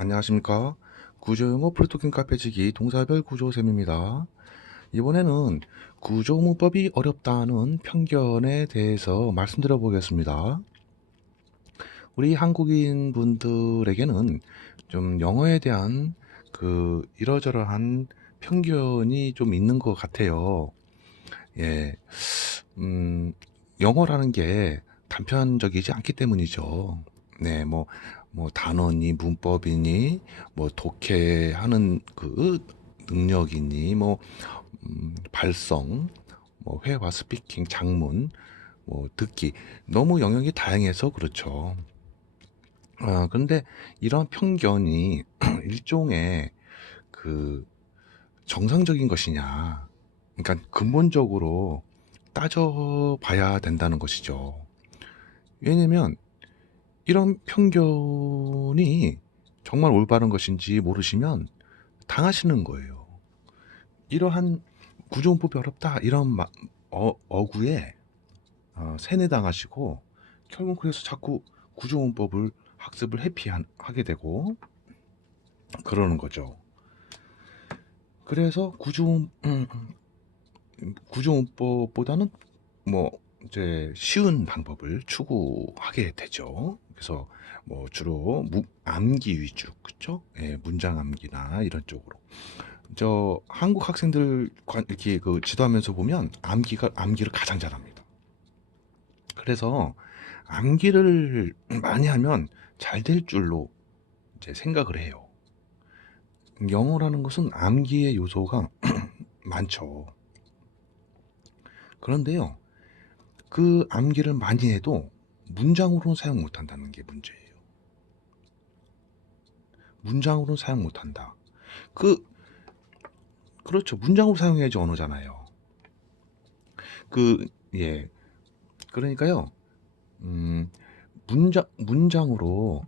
안녕하십니까. 구조용어 프로토킹 카페지기 동사별 구조쌤입니다. 이번에는 구조문법이 어렵다는 편견에 대해서 말씀드려 보겠습니다. 우리 한국인 분들에게는 좀 영어에 대한 이러저러한 편견이 좀 있는 것 같아요. 예, 영어라는 게 단편적이지 않기 때문이죠. 네, 뭐 단어니 문법이니 뭐 독해하는 그 능력이니 뭐 발성, 뭐 회화, 스피킹, 작문, 뭐 듣기 너무 영역이 다양해서 그렇죠. 그런데 이런 편견이 일종의 그 정상적인 것이냐? 그러니까 근본적으로 따져봐야 된다는 것이죠. 왜냐면 이런 편견이 정말 올바른 것인지 모르시면 당하시는 거예요. 이러한 구조문법이 어렵다 이런 어구에 세뇌당하시고 결국 그래서 자꾸 구조문법을 학습을 회피하게 되고 그러는 거죠. 그래서 구조문법보다는 뭐 이제 쉬운 방법을 추구하게 되죠. 그래서 뭐 주로 암기 위주, 그쵸? 예, 문장 암기나 이런 쪽으로. 저 한국 학생들 이렇게 그 지도하면서 보면 암기를 가장 잘합니다. 그래서 암기를 많이 하면 잘 될 줄로 이제 생각을 해요. 영어라는 것은 암기의 요소가 많죠. 그런데요, 그 암기를 많이 해도 문장으로는 사용 못한다는 게 문제예요. 문장으로는 사용 못한다. 그렇죠. 문장으로 사용해야지 언어잖아요. 예. 그러니까요, 음, 문장으로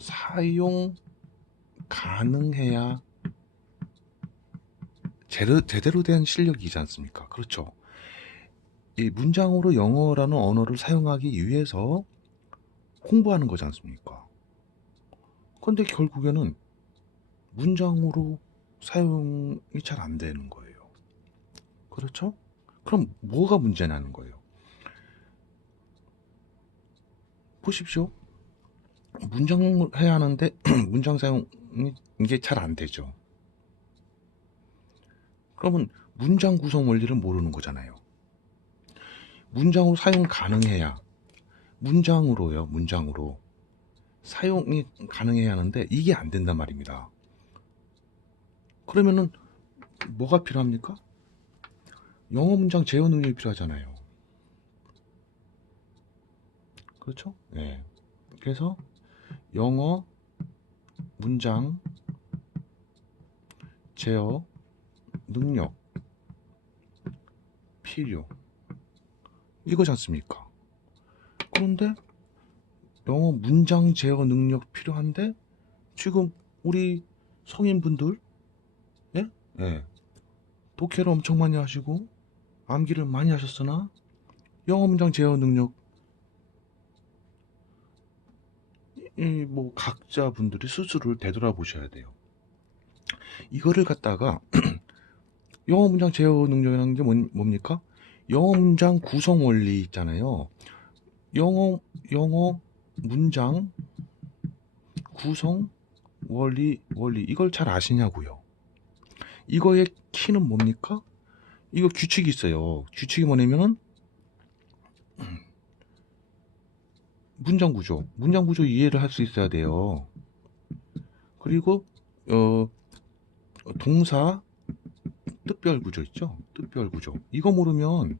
사용 가능해야 제대로 된 실력이지 않습니까? 그렇죠. 이 문장으로 영어라는 언어를 사용하기 위해서 공부하는 거지 않습니까? 근데 결국에는 문장으로 사용이 잘 안 되는 거예요. 그렇죠? 그럼 뭐가 문제냐는 거예요. 보십시오. 문장을 해야 하는데 문장 사용이 이게 잘 안 되죠. 그러면 문장 구성 원리를 모르는 거잖아요. 문장으로 사용 가능해야 문장으로 사용이 가능해야 하는데 이게 안 된단 말입니다. 그러면은 뭐가 필요합니까? 영어 문장 제어 능력이 필요하잖아요. 그렇죠? 네. 그래서 영어 문장 제어 능력 필요 이거지 않습니까? 그런데 영어 문장 제어 능력 필요한데 지금 우리 성인분들 예? 예. 독해를 엄청 많이 하시고 암기를 많이 하셨으나 영어 문장 제어 능력 이 뭐 각자 분들이 스스로를 되돌아보셔야 돼요. 이거를 갖다가 영어 문장 제어 능력이라는 게 뭡니까? 영어 문장 구성 원리 있잖아요. 영어 문장 구성 원리 이걸 잘 아시냐고요. 이거의 키는 뭡니까? 이거 규칙이 있어요. 규칙이 뭐냐면은 문장 구조 이해를 할 수 있어야 돼요. 그리고 어, 동사 뜻별 구조 있죠? 뜻별 구조. 이거 모르면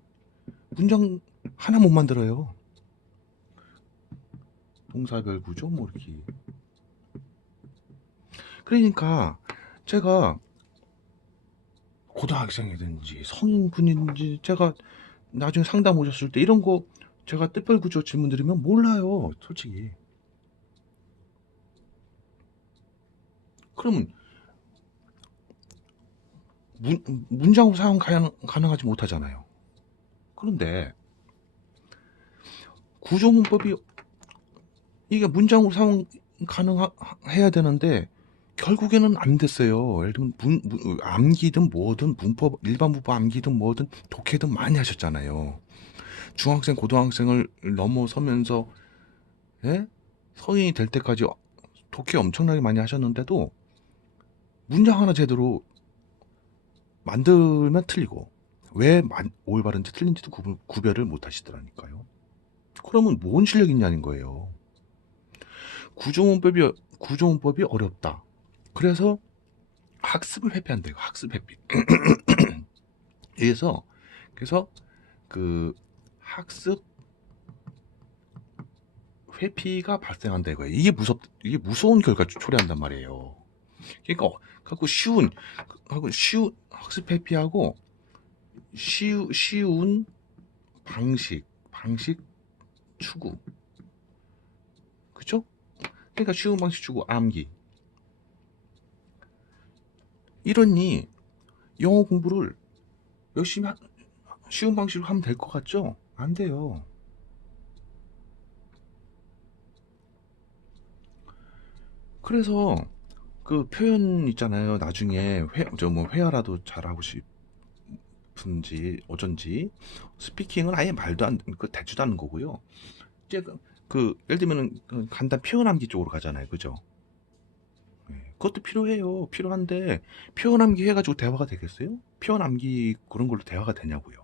문장 하나 못 만들어요. 동사별 구조 뭐 이렇게. 그러니까 제가 고등학생이든지 성인분인지 제가 나중에 상담 오셨을 때 이런 거 제가 뜻별 구조 질문 드리면 몰라요, 솔직히. 그러면 문장으로 사용 가능하지 못하잖아요. 그런데 구조문법이 이게 문장으로 사용 가능해야 되는데 결국에는 안 됐어요. 예를 들면 암기든 뭐든 문법 일반 문법 암기든 뭐든 독해든 많이 하셨잖아요. 중학생 고등학생을 넘어서면서 예? 성인이 될 때까지 독해 엄청나게 많이 하셨는데도 문장 하나 제대로 만들면 틀리고 왜 올바른지 틀린지도 구별을 못 하시더라니까요. 그러면 뭔 실력이 있냐는 거예요. 구조문법이 어렵다. 그래서 학습을 회피한대요. 학습 회피. 그래서 그 학습 회피가 발생한다 이거예요. 이게 무서운 결과를 초래한단 말이에요. 그러니까 쉬운 학습 회피하고 쉬운 방식 추구. 그죠? 그러니까 쉬운 방식 추구 암기. 이러니 영어 공부를 열심히 쉬운 방식으로 하면 될 것 같죠? 안 돼요. 그래서 그 표현 있잖아요. 나중에 회화라도 잘하고 싶은지 어쩐지 스피킹은 아예 말도 안 되지도 않는 거고요. 이제 예를 들면은 간단 표현암기 쪽으로 가잖아요. 그죠? 그것도 필요해요. 필요한데 표현암기 해가지고 대화가 되겠어요? 표현암기 그런 걸로 대화가 되냐고요.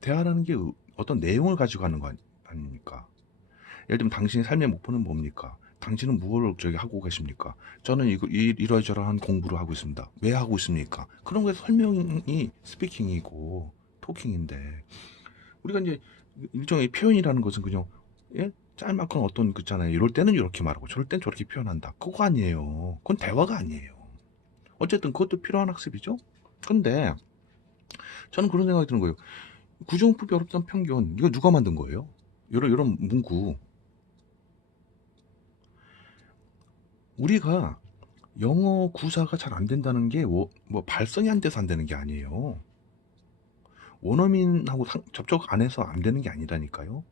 대화라는 게 어떤 내용을 가지고 하는 거 아닙니까? 예를 들면 당신의 삶의 목표는 뭡니까? 당신은 무엇을 하고 계십니까? 저는 이러저러한 공부를 하고 있습니다. 왜 하고 있습니까? 그런 거에 설명이 스피킹이고 토킹인데 우리가 이제 일종의 표현이라는 것은 그냥 예? 짤막한 어떤 그 있잖아요. 이럴 때는 이렇게 말하고 저럴 땐 저렇게 표현한다. 그거 아니에요. 그건 대화가 아니에요. 어쨌든 그것도 필요한 학습이죠. 근데 저는 그런 생각이 드는 거예요. 구조문법이 어렵다는 편견 이거 누가 만든 거예요? 이런 문구 우리가 영어 구사가 잘 안 된다는 게 뭐 발성이 안 돼서 안 되는 게 아니에요. 원어민하고 접촉 안 해서 안 되는 게 아니라니까요.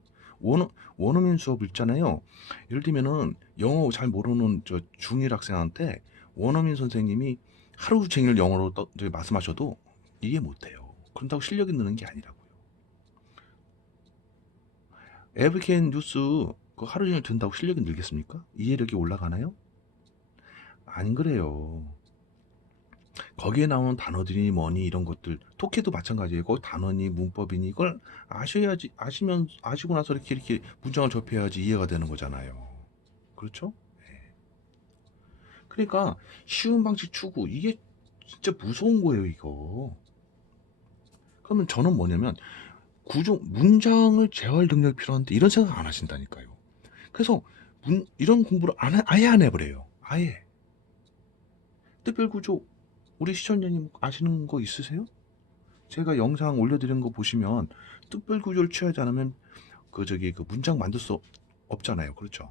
원어민 수업 있잖아요. 예를 들면은 영어 잘 모르는 저 중1 학생한테 원어민 선생님이 하루 종일 영어로 말씀하셔도 이해 못해요. 그런다고 실력이 느는 게 아니라고요. 에브리케인 뉴스 그 하루 종일 듣는다고 실력이 늘겠습니까? 이해력이 올라가나요? 안 그래요. 거기에 나오는 단어들이 뭐니 이런 것들 토끼도 마찬가지예요. 거기 단어니 문법이니 이걸 아시고 나서 이렇게 문장을 접해야지 이해가 되는 거잖아요. 그렇죠? 네. 그러니까 쉬운 방식 추구 이게 진짜 무서운 거예요 이거. 그러면 저는 뭐냐면 문장을 재활 능력이 필요한데 이런 생각 안 하신다니까요. 그래서 이런 공부를 아예 안 해버려요. 아예. 특별구조 우리 시청자님 아시는 거 있으세요? 제가 영상 올려드린 거 보시면 특별 구조를 취하지 않으면 그 문장 만들 수 없잖아요. 그렇죠?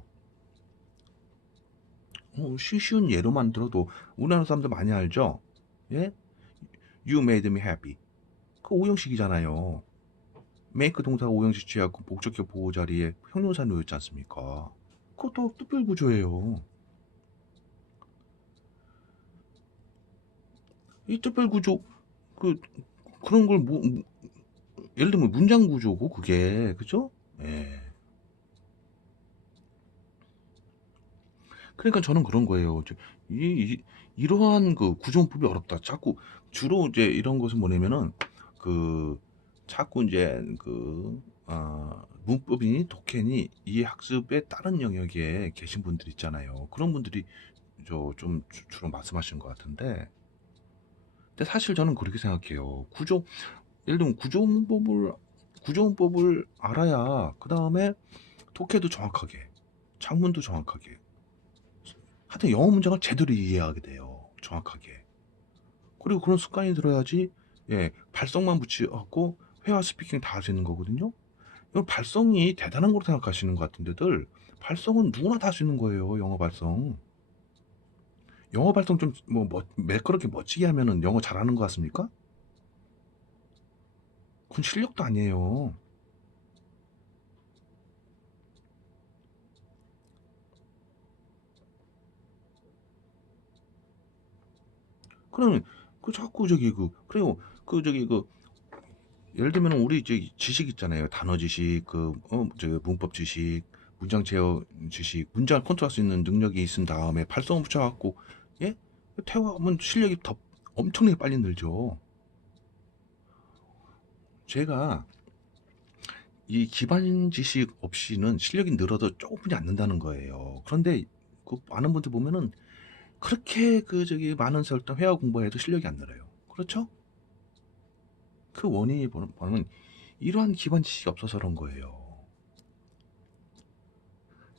쉬운 예로만 들어도 우리나라 사람들 많이 알죠? 예? You made me happy. 그 오형식이잖아요. make 동사가 오형식 취하고 목적격 보호 자리에 형용사 놓였지 않습니까? 그것도 특별 구조예요. 이 특별 구조 그런 걸 예를 들면 문장 구조고 그게 그죠? 예. 그러니까 저는 그런 거예요. 이러한 그 구조문법이 어렵다. 자꾸 주로 이제 이런 것은 뭐냐면은 자꾸 이제 문법이니 독해니 이 학습의 다른 영역에 계신 분들 있잖아요. 그런 분들이 좀 주로 말씀하시는 것 같은데, 근데 사실 저는 그렇게 생각해요. 예를 들면 구조문법을 알아야 그 다음에 독해도 정확하게, 작문도 정확하게. 하여튼 영어 문장을 제대로 이해하게 돼요. 정확하게. 그리고 그런 습관이 들어야지 발성만 붙여갖고 회화 스피킹 다 할 수 있는 거거든요. 이건 발성이 대단한 걸로 생각하시는 것 같은데들 발성은 누구나 다 할 수 있는 거예요. 영어 발성. 영어 발성 좀 매끄럽게 멋지게 하면은 영어 잘하는 것 같습니까? 그건 실력도 아니에요. 그러면 그 자꾸 저기 그래요. 저기 예를 들면 우리 저기 지식 있잖아요. 단어 지식, 저 문법 지식, 문장 제어 지식, 문장을 컨트롤할 수 있는 능력이 있은 다음에 발성을 붙여갖고, 예? 태워하면 실력이 더 엄청나게 빨리 늘죠. 제가 이 기반 지식 없이는 실력이 늘어도 조금뿐이 안 는다는 거예요. 그런데 그 많은 분들 보면은 그렇게 저기 많은 설정 회화 공부해도 실력이 안 늘어요. 그렇죠? 그 원인이 보면 이러한 기반 지식이 없어서 그런 거예요.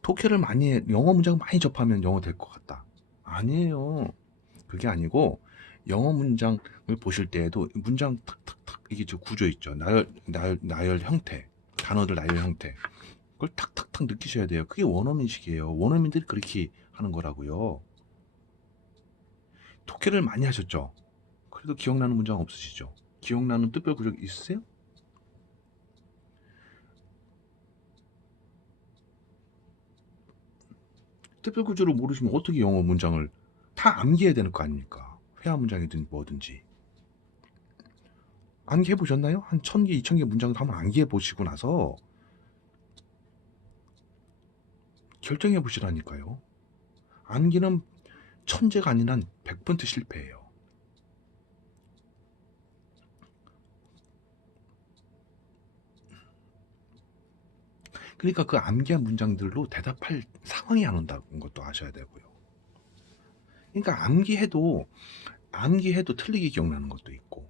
독해를 많이 영어 문장 많이 접하면 영어 될 것 같다. 아니에요. 그게 아니고 영어 문장을 보실 때에도 문장 탁탁탁 이게 저 구조 있죠. 나열 형태, 단어들 나열 형태. 그걸 탁탁탁 느끼셔야 돼요. 그게 원어민식이에요. 원어민들이 그렇게 하는 거라고요. 독해를 많이 하셨죠? 그래도 기억나는 문장 없으시죠? 기억나는 특별 구절 있으세요? 특별 구조를 모르시면 어떻게 영어 문장을 다 암기해야 되는 거 아닙니까? 회화 문장이든 뭐든지. 암기해 보셨나요? 한 1000개, 2000개 문장을 한번 암기해 보시고 나서 결정해 보시라니까요. 암기는 천재가 아닌 한 100% 실패해요. 그러니까 그 암기한 문장들로 대답할 상황이 안 온다는 것도 아셔야 되고요. 그러니까 암기해도 틀리게 기억나는 것도 있고.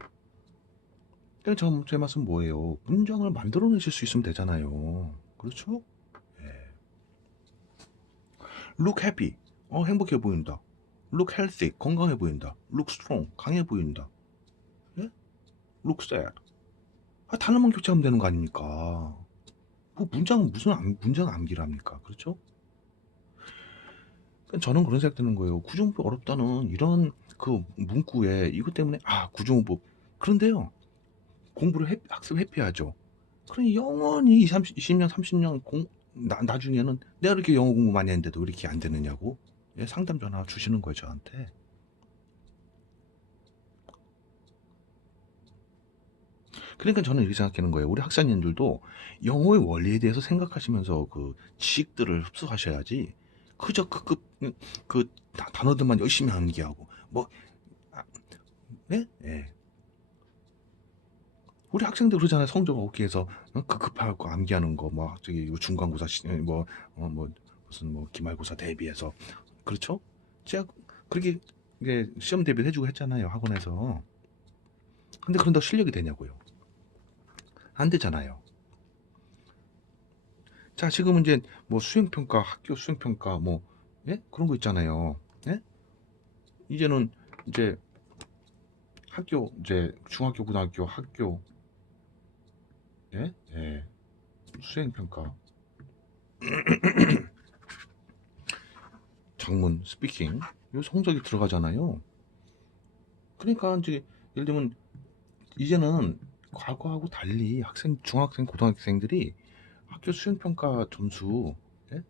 그러니까 제 말씀 뭐예요? 문장을 만들어내실 수 있으면 되잖아요. 그렇죠? 예. Look happy. 행복해 보인다. Look healthy. 건강해 보인다. Look strong. 강해 보인다. 예? Look sad. 단어만 교체하면 되는 거 아닙니까? 뭐 문장은 문장 암기랍니까? 그렇죠? 저는 그런 생각 드는 거예요. 구조문법 어렵다는 이런 그 문구에 이것 때문에 구조문법. 그런데요. 공부를 학습 회피하죠. 그러니 영원히 20년, 30년 나중에는 내가 이렇게 영어 공부 많이 했는데도 왜 이렇게 안 되느냐고 상담 전화 주시는 거예요, 저한테. 그러니까 저는 이렇게 생각하는 거예요. 우리 학생님들도 영어의 원리에 대해서 생각하시면서 그 지식들을 흡수하셔야지. 그저 단어들만 열심히 암기하고 뭐 네? 예. 우리 학생들 그러잖아요. 성적 얻기 위해서 급하고 암기하는 거, 뭐 저기 중간고사 뭐 무슨 뭐 기말고사 대비해서 그렇죠? 제가 그렇게 이게 시험 대비를 해주고 했잖아요, 학원에서. 근데 그런다고 실력이 되냐고요? 안 되잖아요. 자, 지금은 이제 뭐 수행평가, 학교 수행평가 뭐 예? 그런 거 있잖아요. 예? 이제는 이제 학교 이제 중학교, 고등학교 학교 예? 예. 수행평가 장문, 스피킹, 요 성적이 들어가잖아요. 그러니까 이제 예를 들면 이제는 과거하고 달리 중학생, 고등학생들이 학교 수행평가 점수, 예?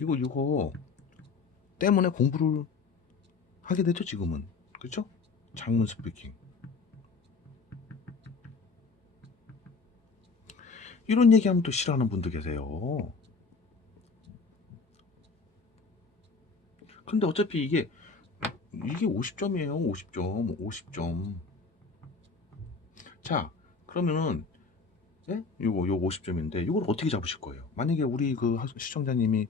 이거 때문에 공부를 하게 되죠, 지금은. 그렇죠? 장문 스피킹. 이런 얘기하면 또 싫어하는 분도 계세요. 근데 어차피 이게 50점이에요. 50점. 50점. 자, 그러면은 예? 요거 50점인데 이걸 어떻게 잡으실 거예요? 만약에 우리 그 시청자님이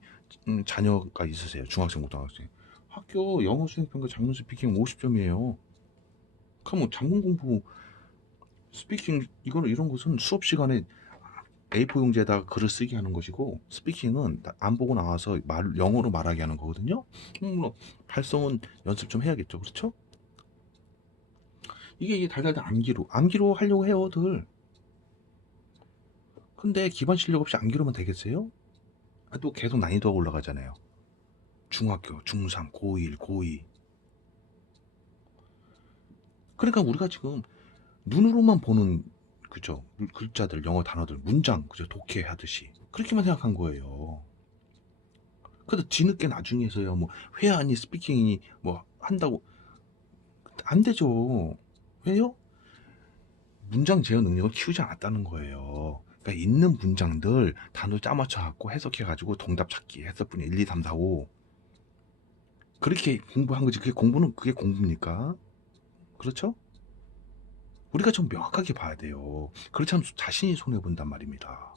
자녀가 있으세요. 중학생, 고등학생. 학교 영어 수행평가 장문 스피킹 50점이에요. 그러면 장문 공부 스피킹 이런 것은 수업 시간에 A4 용지에다가 글을 쓰게 하는 것이고 스피킹은 안 보고 나와서 영어로 말하게 하는 거거든요. 물론 발성은 연습 좀 해야겠죠. 그렇죠? 이게 달달달 암기로 하려고 해요들. 근데 기반 실력 없이 암기로만 되겠어요? 또 계속 난이도가 올라가잖아요. 중학교, 중3, 고1, 고2. 그러니까 우리가 지금 눈으로만 보는 그죠? 글자들, 영어 단어들, 문장, 그죠? 독해하듯이 그렇게만 생각한 거예요. 그래도 뒤늦게 나중에서야 뭐 회화니 스피킹이 뭐 한다고 안 되죠. 왜요? 문장 제어 능력을 키우지 않았다는 거예요. 그러니까 있는 문장들 단어 짜맞춰 갖고 해석해 가지고 정답 찾기 했었뿐이 1, 2, 3, 4, 5 그렇게 공부한 거지. 그게 공부입니까? 그렇죠? 우리가 좀 명확하게 봐야 돼요. 그렇지 않으면 자신이 손해 본단 말입니다.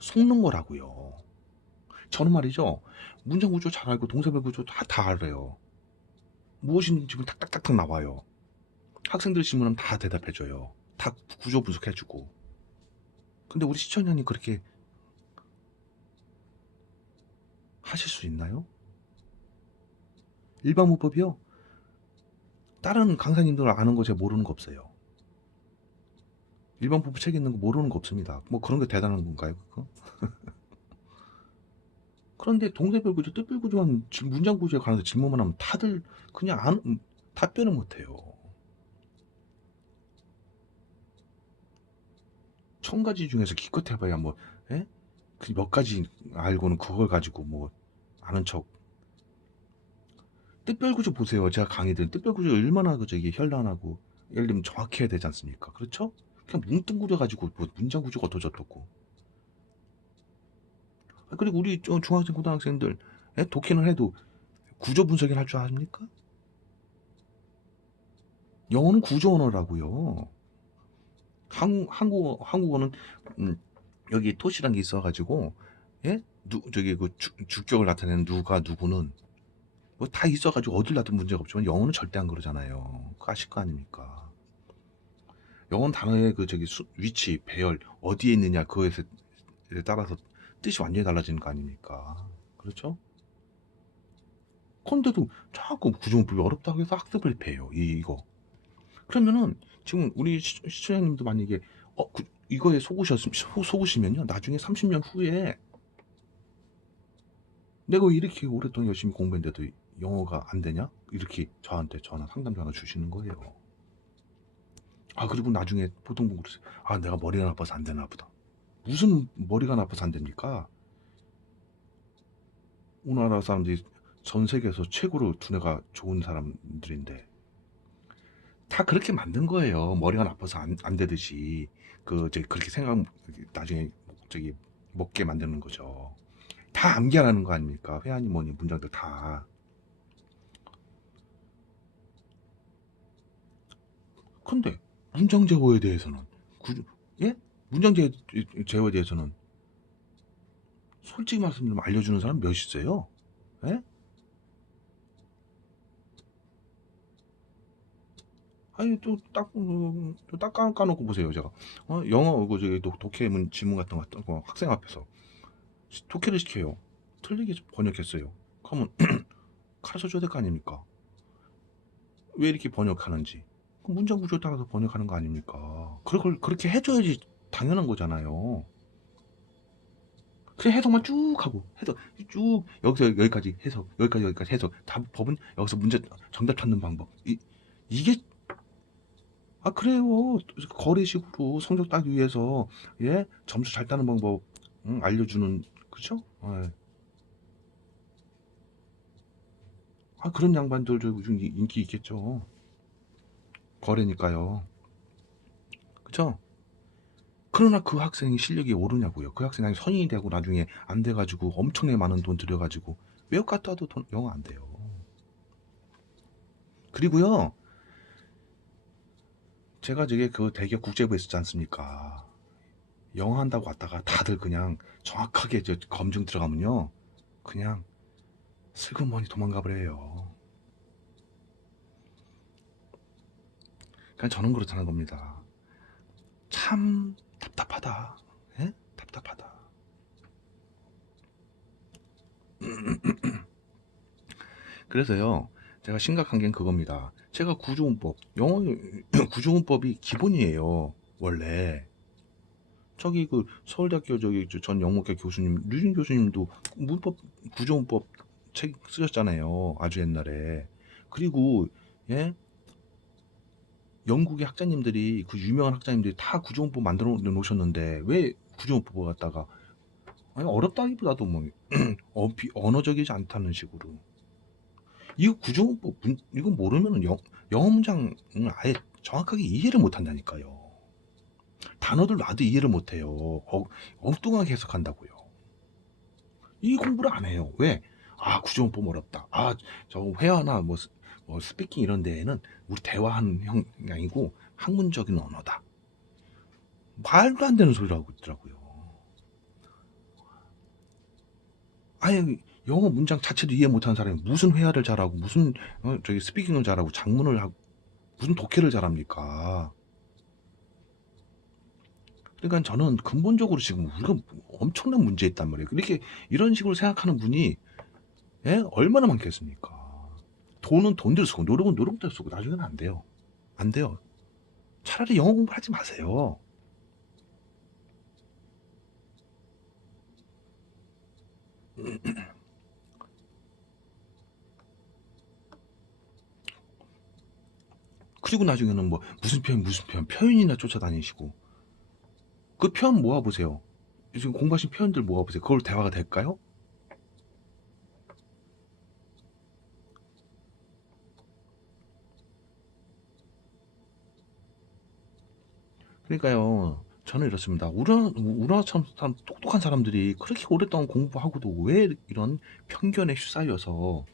속는 거라고요. 저는 말이죠. 문장 구조 잘 알고 동사별 구조 다 알아요. 무엇인지 지금 탁탁탁탁 나와요. 학생들 질문하면 다 대답해줘요. 다 구조 분석해주고. 근데 우리 시청자님 그렇게 하실 수 있나요? 일반 문법이요? 다른 강사님들 아는 거 제가 모르는 거 없어요. 일반 문법 책 있는 거 모르는 거 없습니다. 뭐 그런 게 대단한 건가요? 그거? 그런데 동사별 구조, 뜻별 구조한 문장 구조에 관해서 질문만 하면 다들 그냥 답변을 못해요. 1000가지 중에서 기껏 해봐야 뭐, 예? 그 몇 가지 알고는 그걸 가지고 뭐 아는 척. 뜻별 구조 보세요. 제가 강의들 뜻별 구조 얼마나 현란하고 예를 들면 정확해야 되지 않습니까? 그렇죠? 그냥 뭉뚱그려 가지고 뭐 문장 구조가 어떠저떠고. 그리고 우리 중학생 고등학생들 독해는 해도 구조 분석을 할 줄 아십니까? 영어는 구조 언어라고요. 한국어는 여기 토시란 게 있어가지고 예? 저기 그 주격을 나타내는 누가 누구는 뭐 다 있어가지고 어딜 놔도 문제가 없지만 영어는 절대 안 그러잖아요. 그거 아실 거 아닙니까? 영어는 단어의 위치, 배열 어디에 있느냐 그거에 따라서 뜻이 완전히 달라지는 거 아닙니까? 그렇죠? 그런데도 자꾸 구조문법이 어렵다고 해서 학습을 해요. 이거. 그러면은 지금 우리 시청자님도 만약에 이거에 속으시면요. 나중에 30년 후에 내가 왜 이렇게 오랫동안 열심히 공부했는데도 영어가 안 되냐? 이렇게 저한테 상담 전화 주시는 거예요. 그리고 나중에 보통 보고 그러세요. 내가 머리가 나빠서 안 되나 보다. 무슨 머리가 나빠서 안 됩니까? 우리나라 사람들이 전 세계에서 최고로 두뇌가 좋은 사람들인데 다 그렇게 만든 거예요. 머리가 나빠서 안 되듯이 그렇게 나중에 먹게 만드는 거죠. 다 암기하라는 거 아닙니까? 회화니 뭐니 문장들 다. 근데 문장 제어에 대해서는 예? 문장 제어에 대해서는 솔직히 말씀드리면 알려주는 사람 몇 있어요? 예? 아니 또딱 까놓고 보세요. 제가 영어 독해 지문 같은 거 학생 앞에서 독해를 시켜요. 틀리게 번역했어요. 그러면 가르쳐 줘야 될 거 아닙니까? 왜 이렇게 번역하는지 문장 구조에 따라서 번역하는 거 아닙니까? 그걸 그렇게 해줘야지 당연한 거잖아요. 그냥 해석만 쭉 하고 해석 쭉 여기서 여기까지 해석 여기까지 해석 법은 여기서 문제 정답 찾는 방법 이게 그래요. 거래식으로 성적 따기 위해서 점수 잘 따는 방법 알려주는 그쵸? 예. 그런 양반들 좀 인기 있겠죠. 거래니까요. 그쵸? 그러나 그 학생이 실력이 오르냐고요. 그 학생이 선임이 되고 나중에 안 돼가지고 엄청나게 많은 돈 들여가지고 외국 갔다 와도 영어 안 돼요. 그리고요. 제가 그 대기업 국제부에 있었지 않습니까? 영어 한다고 왔다가 다들 그냥 정확하게 검증 들어가면요. 그냥 슬그머니 도망가 버려요. 그냥 저는 그렇다는 겁니다. 참 답답하다. 예? 답답하다. 그래서요. 제가 심각한 게 그겁니다. 제가 구조문법, 영어 구조문법이 기본이에요. 원래. 서울대학교 전 영문과 교수님, 류진 교수님도 구조문법 책 쓰셨잖아요. 아주 옛날에. 그리고 영국의 학자님들이 유명한 학자님들이 다 구조문법 만들어 놓으셨는데 왜 구조문법을 갖다가 어렵다기보다도 뭐 언어적이지 않다는 식으로 이거 구조문법 이거 모르면은 영어 문장을 아예 정확하게 이해를 못 한다니까요. 단어들 나도 이해를 못 해요. 엉뚱하게 해석한다고요. 이 공부를 안 해요. 왜? 아, 구조문법 어렵다. 아, 저 회화나 뭐 스피킹 이런 데에는 우리 대화하는 형량이고 학문적인 언어다. 말도 안 되는 소리를 하고 있더라고요. 아예 영어 문장 자체도 이해 못하는 사람이 무슨 회화를 잘하고 무슨 저기 스피킹을 잘하고 작문을 하고 무슨 독해를 잘합니까? 그러니까 저는 근본적으로 지금 우리가 엄청난 문제 있단 말이에요. 이렇게 이런 식으로 생각하는 분이 예? 얼마나 많겠습니까? 돈은 돈대로 쓰고 노력은 노력대로 쓰고 나중에는 안 돼요. 안 돼요. 차라리 영어 공부하지 마세요. 그리고 나중에는 뭐 무슨 표현이나 쫓아다니시고 그 표현 모아보세요. 지금 공부하신 표현들 모아보세요. 그걸 대화가 될까요? 그러니까요. 저는 이렇습니다. 우리나라처럼 똑똑한 사람들이 그렇게 오랫동안 공부하고도 왜 이런 편견에 휩싸여서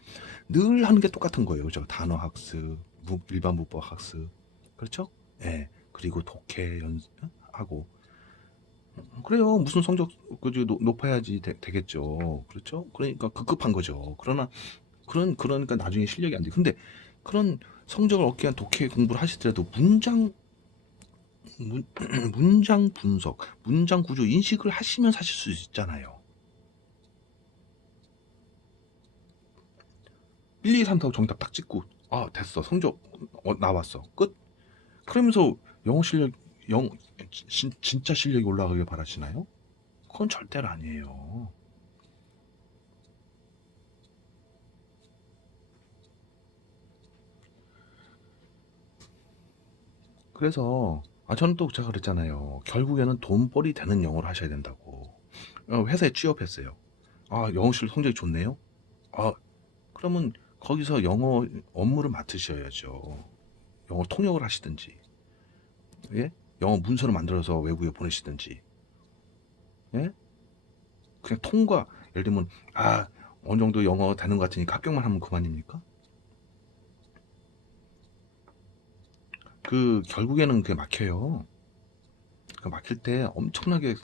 늘 하는 게 똑같은 거예요. 저 단어 학습, 일반 문법 학습. 그렇죠? 예. 그리고 독해 연습하고. 그래요. 무슨 성적 높아야지 되겠죠. 그렇죠? 그러니까 급급한 거죠. 그러니까 나중에 실력이 안 돼. 근데 그런 성적을 얻기 위한 독해 공부를 하시더라도 문장 분석, 문장 구조 인식을 하시면 하실 수 있잖아요. 1, 2, 3, 4 정답 딱 찍고 아 됐어 성적 나왔어 끝. 그러면서 영어 실력 영 진짜 실력이 올라가길 바라시나요? 그건 절대로 아니에요. 그래서 저는 또 제가 그랬잖아요. 결국에는 돈벌이 되는 영어를 하셔야 된다고. 회사에 취업했어요. 아 영어 실력 성적이 좋네요. 아 그러면 거기서 영어 업무를 맡으셔야죠. 영어 통역을 하시든지, 예? 영어 문서를 만들어서 외국에 보내시든지, 예? 그냥 예를 들면 어느 정도 영어 되는 것 같으니까 합격만 하면 그만입니까? 결국에는 그게 막혀요. 그 막힐 때 엄청나게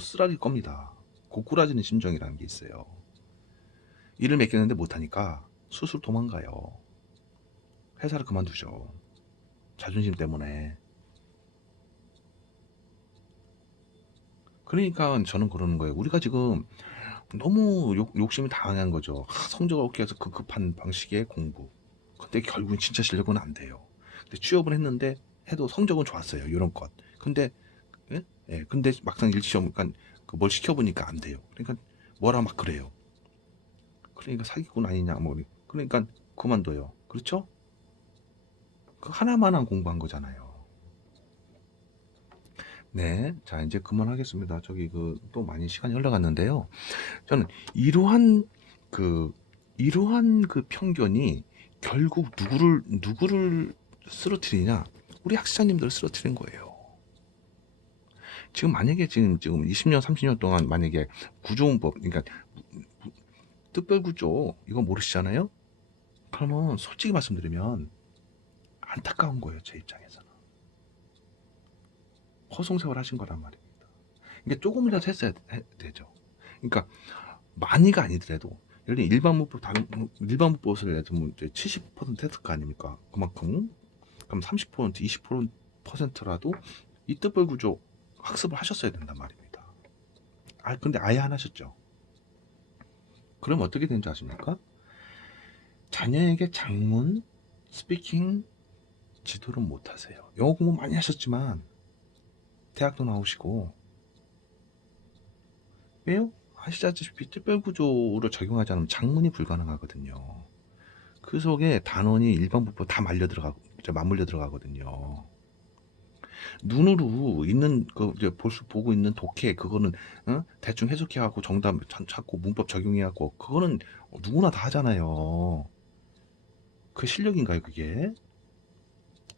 쓰라릴 겁니다. 고꾸라지는 심정이라는 게 있어요. 일을 맡겼는데 못하니까 수술 도망가요. 회사를 그만두죠. 자존심 때문에. 그러니까 저는 그러는 거예요. 우리가 지금 너무 욕심이 당한 거죠. 성적을 얻기 위해서 급급한 방식의 공부. 근데 결국은 진짜 실력은 안 돼요. 근데 취업을 했는데 해도 성적은 좋았어요. 이런 것. 근데 예? 예, 근데 막상 일 시험 그러니까 뭘 시켜보니까 안 돼요. 그러니까 뭐라 막 그래요. 그러니까 사기꾼 아니냐 뭐 그러니까 그만둬요. 그렇죠? 그 하나만한 공부한 거잖아요. 네, 자 이제 그만하겠습니다. 또 많이 시간이 흘러갔는데요. 저는 이러한 그 이러한 편견이 결국 누구를 쓰러뜨리냐? 우리 학사님들을 쓰러뜨린 거예요. 지금 만약에 지금 20년, 30년 동안 만약에 구조문법, 그러니까 특별구조 이거 모르시잖아요? 그러면 솔직히 말씀드리면 안타까운 거예요, 제 입장에서는. 허송세월 하신 거란 말입니다. 이게 조금이라도 했어야 되죠. 그러니까 많이가 아니더라도 예를 들어 일반 문법을 예를 들면 70% 했을 거 아닙니까? 그만큼 그럼 30% 20%라도 이 뜻벌 구조 학습을 하셨어야 된단 말입니다. 근데 아예 안 하셨죠. 그럼 어떻게 되는지 아십니까? 자녀에게 작문, 스피킹 지도를 못 하세요. 영어 공부 많이 하셨지만 대학도 나오시고 왜요? 아시다시피 특별구조를 적용하지 않으면 작문이 불가능하거든요. 그 속에 단원이 일반 문법 다 맞물려 들어가거든요. 눈으로 있는 이제 보고 있는 독해 그거는 대충 해석해 갖고 정답 찾고 문법 적용해 갖고 그거는 누구나 다 하잖아요. 그 실력인가요, 그게?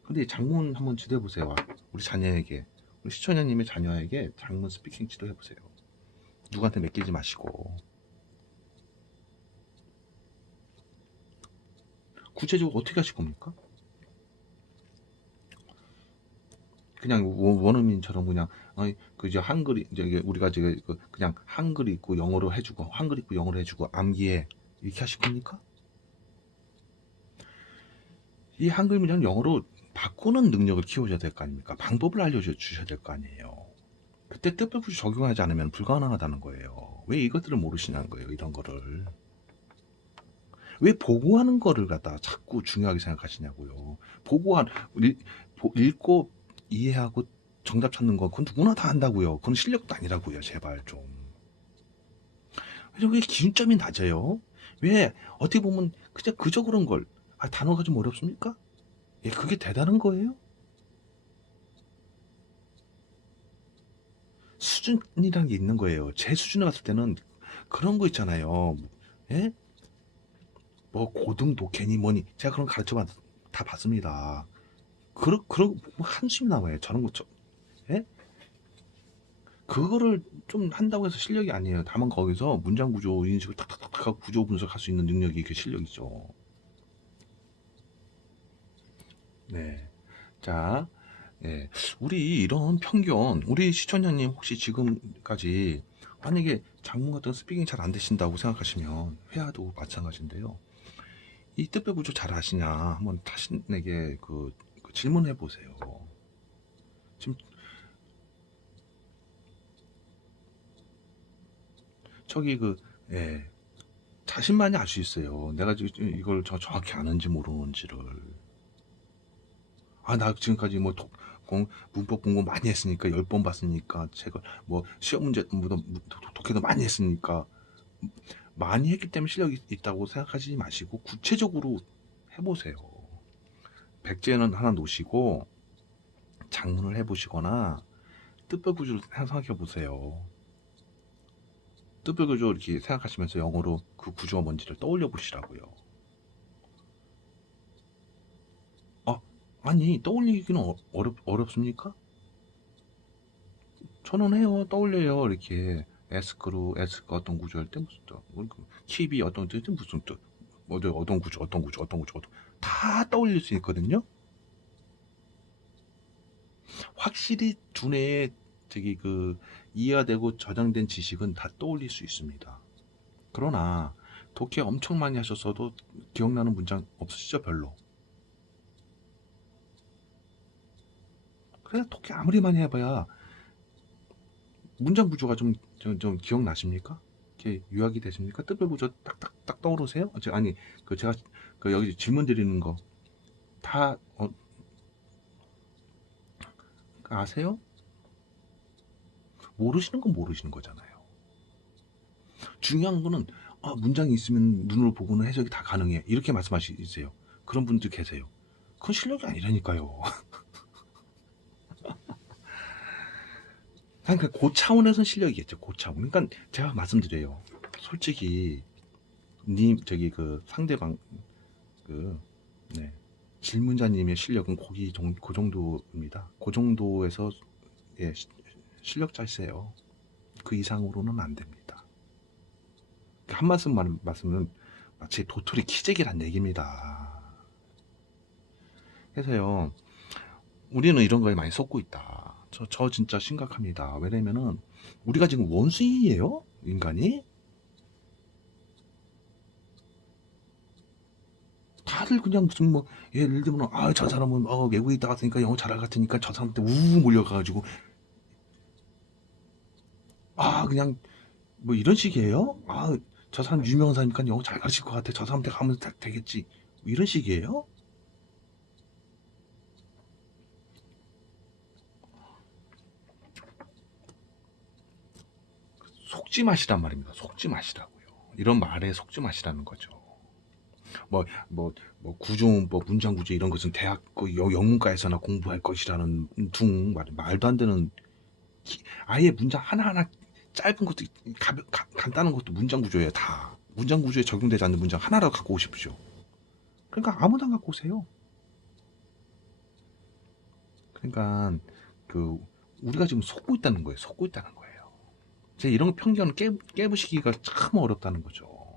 근데 장문 한번 지도해보세요. 우리 자녀에게, 우리 시청자님의 자녀에게 장문 스피킹 지도해보세요. 누구한테 맡기지 마시고. 구체적으로 어떻게 하실 겁니까? 그냥 원어민처럼 그냥 그 이제 한글이 이제 우리가 이제 그냥 한글 있고 영어로 해주고 한글 있고 영어로 해주고 암기해 이렇게 하실 겁니까? 이 한글 문장을 영어로 바꾸는 능력을 키워줘야 될 거 아닙니까? 방법을 알려주셔야 될 거 아니에요. 그때 뜻밖의 적용하지 않으면 불가능하다는 거예요. 왜 이것들을 모르시냐는 거예요. 이런 거를. 왜 보고하는 거를 갖다 자꾸 중요하게 생각하시냐고요. 읽고 이해하고 정답 찾는 거 그건 누구나 다 한다고요. 그건 실력도 아니라고요. 제발 좀. 왜 기준점이 낮아요? 왜 어떻게 보면 그저 그런 걸 단어가 좀 어렵습니까? 예, 그게 대단한 거예요? 수준이라는 게 있는 거예요. 제 수준에 봤을 때는 그런 거 있잖아요. 예? 뭐 고등도 괜히 뭐니 제가 그런 거 다 봤습니다. 그런 한숨 나와요. 저런 거 예? 그거를 좀 한다고 해서 실력이 아니에요. 다만 거기서 문장 구조 인식을 탁탁탁 하고 구조 분석할 수 있는 능력이 그 실력이죠. 네. 자, 예. 우리 이런 편견, 우리 시청자님 혹시 지금까지 만약에 장문 같은 스피킹 잘 안 되신다고 생각하시면 회화도 마찬가지인데요. 이 뜻별 구조 잘 아시냐 한번 타신에게 그 질문해 보세요. 지금 저기 예, 자신만이 알 수 있어요. 내가 지금 이걸 정확히 아는지 모르는지를. 나 지금까지 문법 공부 많이 했으니까 10번 봤으니까 책을 뭐 시험 문제 독해도 많이 했으니까 많이 했기 때문에 실력이 있다고 생각하지 마시고 구체적으로 해보세요. 백제는 하나 놓으시고 장문을 해보시거나 뜻별 구조를 생각해 보세요. 뜻별 구조 이렇게 생각하시면서 영어로 그 구조가 뭔지를 떠올려 보시라고요. 아니 떠올리기는 어렵습니까? 저는 해요. 떠올려요. 이렇게 에스크가 어떤 구조일 때 무슨 뜻, 킵이 어떤 뜻, 무슨 뜻, 어떤 구조, 다 떠올릴 수 있거든요. 확실히 두뇌에 이해가 되고 저장된 지식은 다 떠올릴 수 있습니다. 그러나 독해 엄청 많이 하셨어도 기억나는 문장 없으시죠? 별로. 그래서 독해 아무리 많이 해봐야 문장 구조가 좀 기억나십니까? 이렇게 유학이 되십니까? 뜻별 구조 딱딱딱 떠오르세요? 아니 제가 여기 질문 드리는 거 다 아세요? 모르시는 건 모르시는 거잖아요. 중요한 거는 문장이 있으면 눈으로 보고는 해석이 다 가능해 이렇게 말씀하시세요. 그런 분들 계세요. 그건 실력이 아니라니까요. 그러니까 그 차원에서는 실력이겠죠. 그 차원. 그러니까 제가 말씀드려요. 솔직히 상대방 네, 질문자님의 실력은 그 정도입니다. 그 정도에서 예, 실력자세요. 그 이상으로는 안 됩니다. 한 말씀은 마치 도토리 키재기란 얘기입니다. 그래서요, 우리는 이런 거에 많이 속고 있다. 저 진짜 심각합니다. 왜냐면은 우리가 지금 원숭이예요, 인간이. 다들 그냥 무슨 예를 들면 저 사람은 외국에 있다 갔으니까 영어 잘할 것 같으니까 저 사람한테 우우 몰려가가지고 그냥 이런 식이에요? 저 사람 유명한 사람이니까 영어 잘 가르칠 것 같아. 저 사람한테 가면 되겠지. 이런 식이에요? 속지 마시란 말입니다. 속지 마시라고요. 이런 말에 속지 마시라는 거죠. 구조문법, 문장 구조 이런 것은 대학 영문과에서나 공부할 것이라는 말도 안 되는 아예 문장 하나하나 짧은 것도 간단한 것도 문장 구조예요. 다 문장 구조에 적용되지 않는 문장 하나라도 갖고 오십시오. 그러니까 아무도 안 갖고 오세요. 그러니까 그 우리가 지금 속고 있다는 거예요. 속고 있다는 거예요. 제가 이런 편견을 깨부시기가 참 어렵다는 거죠.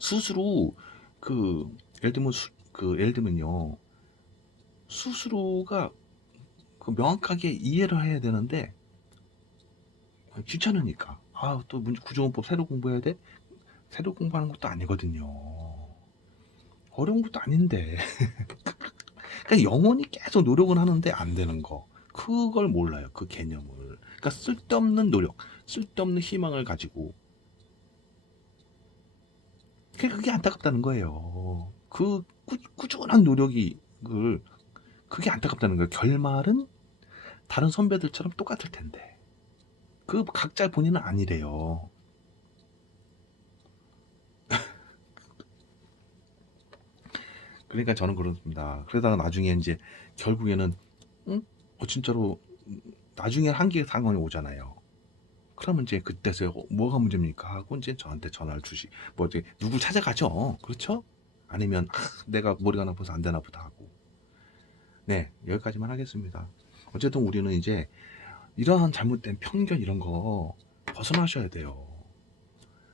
스스로 그 예를 들면 예를 들면요. 스스로가 그 명확하게 이해를 해야 되는데 귀찮으니까 또 구조문법 새로 공부해야 돼? 새로 공부하는 것도 아니거든요. 어려운 것도 아닌데 그러니까 영원히 계속 노력을 하는데 안 되는 거 그걸 몰라요. 그 개념을. 그러니까 쓸데없는 노력, 쓸데없는 희망을 가지고 그게 안타깝다는 거예요. 그 꾸준한 노력이 그게 안타깝다는 거예요. 결말은 다른 선배들처럼 똑같을 텐데 그 각자 본인은 아니래요. 그러니까 저는 그렇습니다. 그러다가 나중에 이제 결국에는 진짜로 나중에 한계 상황이 오잖아요. 그러면 이제 그때서 뭐가 문제입니까 하고 이제 저한테 전화를 뭐 이제 누구 찾아가죠. 그렇죠? 아니면 내가 머리가 나빠서 안 되나 보다 하고. 네, 여기까지만 하겠습니다. 어쨌든 우리는 이제 이러한 잘못된 편견 이런 거 벗어나셔야 돼요.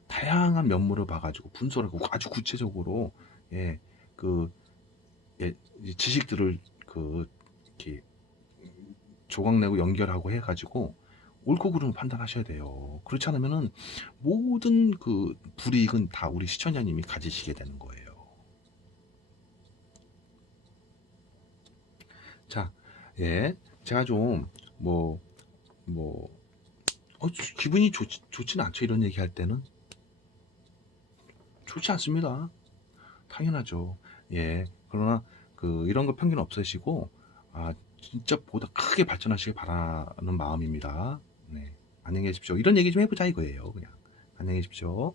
다양한 면모를 봐가지고 분석을 하고 아주 구체적으로 예, 그 예, 지식들을 이렇게 조각내고 연결하고 해가지고 옳고 그름을 판단하셔야 돼요. 그렇지 않으면은 모든 그 불이익은 다 우리 시청자님이 가지시게 되는 거예요. 자, 예, 제가 좀 뭐, 기분이 좋진 않죠. 이런 얘기 할 때는 좋지 않습니다. 당연하죠. 예, 그러나 이런 거 편견 없으시고 진짜 보다 크게 발전하시길 바라는 마음입니다. 네, 안녕히 계십시오. 이런 얘기 좀 해보자 이거예요. 그냥 안녕히 계십시오.